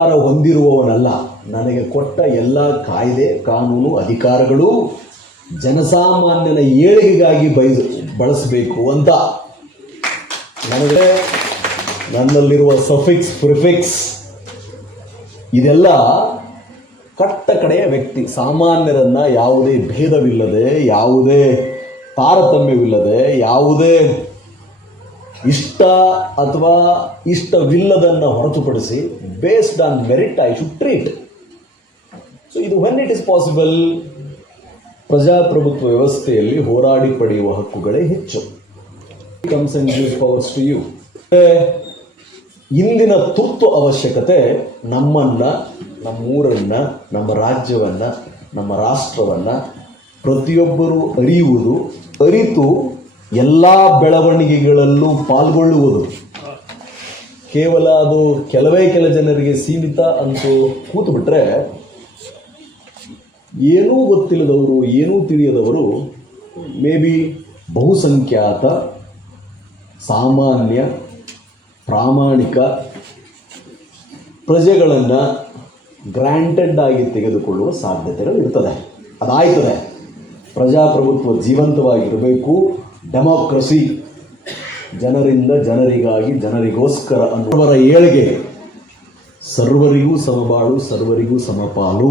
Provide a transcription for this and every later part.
ಹೊಂದಿರುವವನಲ್ಲ. ನನಗೆ ಕೊಟ್ಟ ಎಲ್ಲ ಕಾಯ್ದೆ ಕಾನೂನು ಅಧಿಕಾರಗಳು ಜನಸಾಮಾನ್ಯನ ಏಳಿಗೆಗಾಗಿ ಬಳಸಬೇಕು ಅಂತ. ನನಗೆ ನನ್ನಲ್ಲಿರುವ ಸಫಿಕ್ಸ್ ಪ್ರಿಫಿಕ್ಸ್ ಇದೆಲ್ಲ ಕಟ್ಟ ಕಡೆಯ ವ್ಯಕ್ತಿ, ಸಾಮಾನ್ಯರನ್ನು ಯಾವುದೇ ಭೇದವಿಲ್ಲದೆ, ಯಾವುದೇ ತಾರತಮ್ಯವಿಲ್ಲದೆ, ಯಾವುದೇ ಇಷ್ಟ ಅಥವಾ ಇಷ್ಟವಿಲ್ಲದನ್ನು ಹೊರತುಪಡಿಸಿ based on merit I should treat. So ಇದು ವೆನ್ ಇಟ್ ಇಸ್ ಪಾಸಿಬಲ್, ಪ್ರಜಾಪ್ರಭುತ್ವ ವ್ಯವಸ್ಥೆಯಲ್ಲಿ ಹೋರಾಡಿ ಪಡೆಯುವ ಹಕ್ಕುಗಳೇ ಹೆಚ್ಚು. Comes and gives powers to you. ಇಂದಿನ ತುರ್ತು ಅವಶ್ಯಕತೆ ನಮ್ಮನ್ನು, ನಮ್ಮೂರನ್ನು, ನಮ್ಮ ರಾಜ್ಯವನ್ನು, ನಮ್ಮ ರಾಷ್ಟ್ರವನ್ನು ಪ್ರತಿಯೊಬ್ಬರೂ ಅರಿತು ಎಲ್ಲ ಬೆಳವಣಿಗೆಗಳಲ್ಲೂ ಪಾಲ್ಗೊಳ್ಳುವುದು. ಕೇವಲ ಅದು ಕೆಲವೇ ಕೆಲ ಜನರಿಗೆ ಸೀಮಿತ ಅಂತೂ ಕೂತು ಬಿಟ್ಟರೆ, ಏನೂ ಗೊತ್ತಿಲ್ಲದವರು, ಏನೂ ತಿಳಿಯದವರು, ಮೇ ಬಿ ಬಹುಸಂಖ್ಯಾತ ಸಾಮಾನ್ಯ ಪ್ರಾಮಾಣಿಕ ಪ್ರಜೆಗಳನ್ನು ಗ್ರಾಂಟೆಡ್ ಆಗಿ ತೆಗೆದುಕೊಳ್ಳುವ ಸಾಧ್ಯತೆಗಳು ಇರ್ತದೆ. ಅದಾಯ್ತದೆ. ಪ್ರಜಾಪ್ರಭುತ್ವ ಜೀವಂತವಾಗಿರಬೇಕು. ಡೆಮೋಕ್ರಸಿ ಜನರಿಂದ ಜನರಿಗಾಗಿ ಜನರಿಗೋಸ್ಕರ ಅನ್ನುವರ ಏಳಿಗೆ, ಸರ್ವರಿಗೂ ಸಮಬಾಳು, ಸರ್ವರಿಗೂ ಸಮಪಾಲು,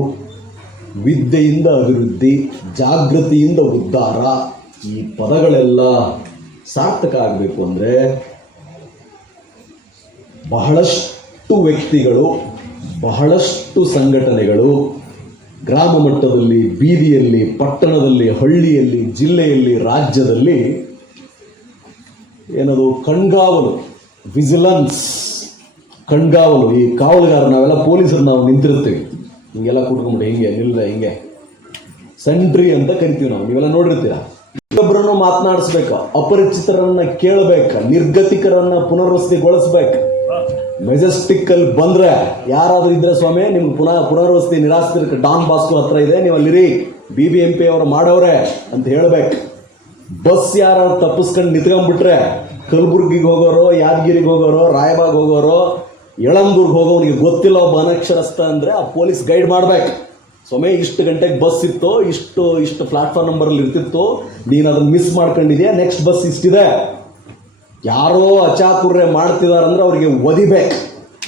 ವಿದ್ಯೆಯಿಂದ ಅಭಿವೃದ್ಧಿ, ಜಾಗೃತಿಯಿಂದ ಉದ್ಧಾರ, ಈ ಪದಗಳೆಲ್ಲ ಸಾರ್ಥಕ ಆಗಬೇಕು ಅಂದರೆ ಬಹಳಷ್ಟು ವ್ಯಕ್ತಿಗಳು, ಬಹಳಷ್ಟು ಸಂಘಟನೆಗಳು ಗ್ರಾಮ ಮಟ್ಟದಲ್ಲಿ, ಬೀದಿಯಲ್ಲಿ, ಪಟ್ಟಣದಲ್ಲಿ, ಹಳ್ಳಿಯಲ್ಲಿ, ಜಿಲ್ಲೆಯಲ್ಲಿ, ರಾಜ್ಯದಲ್ಲಿ ಏನದು ಕಣ್ಗಾವಲು, ವಿಜಿಲೆನ್ಸ್ ಕಣ್ಗಾವಲು, ಈ ಕಾವಲುಗಾರ, ನಾವೆಲ್ಲ ಪೊಲೀಸರು ನಾವು ನಿಂತಿರ್ತೀವಿ, ಹಿಂಗೆಲ್ಲ ಕೂತ್ಕೊಂಡ್ಬಿಟ್ಟು ಹಿಂಗೆ ನಿಲ್ಲದೆ ಹಿಂಗೆ ಸೆಂಟ್ರಿ ಅಂತ ಕರಿತೀವಿ ನಾವು. ನೀವೆಲ್ಲ ನೋಡಿರ್ತೀರ. ಇನ್ನೊಬ್ಬರನ್ನು ಮಾತನಾಡಿಸ್ಬೇಕು, ಅಪರಿಚಿತರನ್ನು ಕೇಳಬೇಕು, ನಿರ್ಗತಿಕರನ್ನು ಪುನರ್ವಸತಿಗೊಳಿಸ್ಬೇಕು. ಮೆಜೆಸ್ಟಿಕ್ಕಲ್ಲಿ ಬಂದರೆ ಯಾರಾದರೂ ಇದ್ದರೆ ಸ್ವಾಮಿ ನಿಮ್ಗೆ ಪುನರ್ವಸತಿ ನಿರಾಶ್ರಿತರಿಗೆ ಡಾನ್ ಬಾಸ್ಕೋ ಹತ್ರ ಇದೆ, ನೀವು ಅಲ್ಲಿರಿ, BBMP ಅವರು ಮಾಡವ್ರೆ ಅಂತ ಹೇಳಬೇಕು. ಬಸ್ ಯಾರು ತಪ್ಪಿಸ್ಕೊಂಡು ನಿಂತ್ಕೊಂಡ್ಬಿಟ್ರೆ ಕಲಬುರ್ಗಿಗೆ ಹೋಗೋರು, ಯಾದಗಿರಿಗೆ ಹೋಗೋರು, ರಾಯಬಾಗ್ ಹೋಗೋರು, ಯಳಂದೂರ್ಗೆ ಹೋಗೋನಿಗೆ ಗೊತ್ತಿಲ್ಲ ಒಬ್ಬ ಅನಕ್ಷರಸ್ಥ ಅಂದರೆ ಆ ಪೊಲೀಸ್ ಗೈಡ್ ಮಾಡಬೇಕು. ಸ್ವಾಮಿ ಇಷ್ಟು ಗಂಟೆಗೆ ಬಸ್ ಇತ್ತು, ಇಷ್ಟು ಪ್ಲಾಟ್ಫಾರ್ಮ್ ನಂಬರಲ್ಲಿ ಇರ್ತಿತ್ತು, ನೀನು ಅದನ್ನು ಮಿಸ್ ಮಾಡ್ಕೊಂಡಿದ್ಯಾ, ನೆಕ್ಸ್ಟ್ ಬಸ್ ಇಷ್ಟಿದೆ. ಯಾರೋ ಅಚಾತುರ್ಯ ಮಾಡ್ತಿದಾರಂದ್ರೆ ಅವರಿಗೆ ಒದಿಬೇಕು.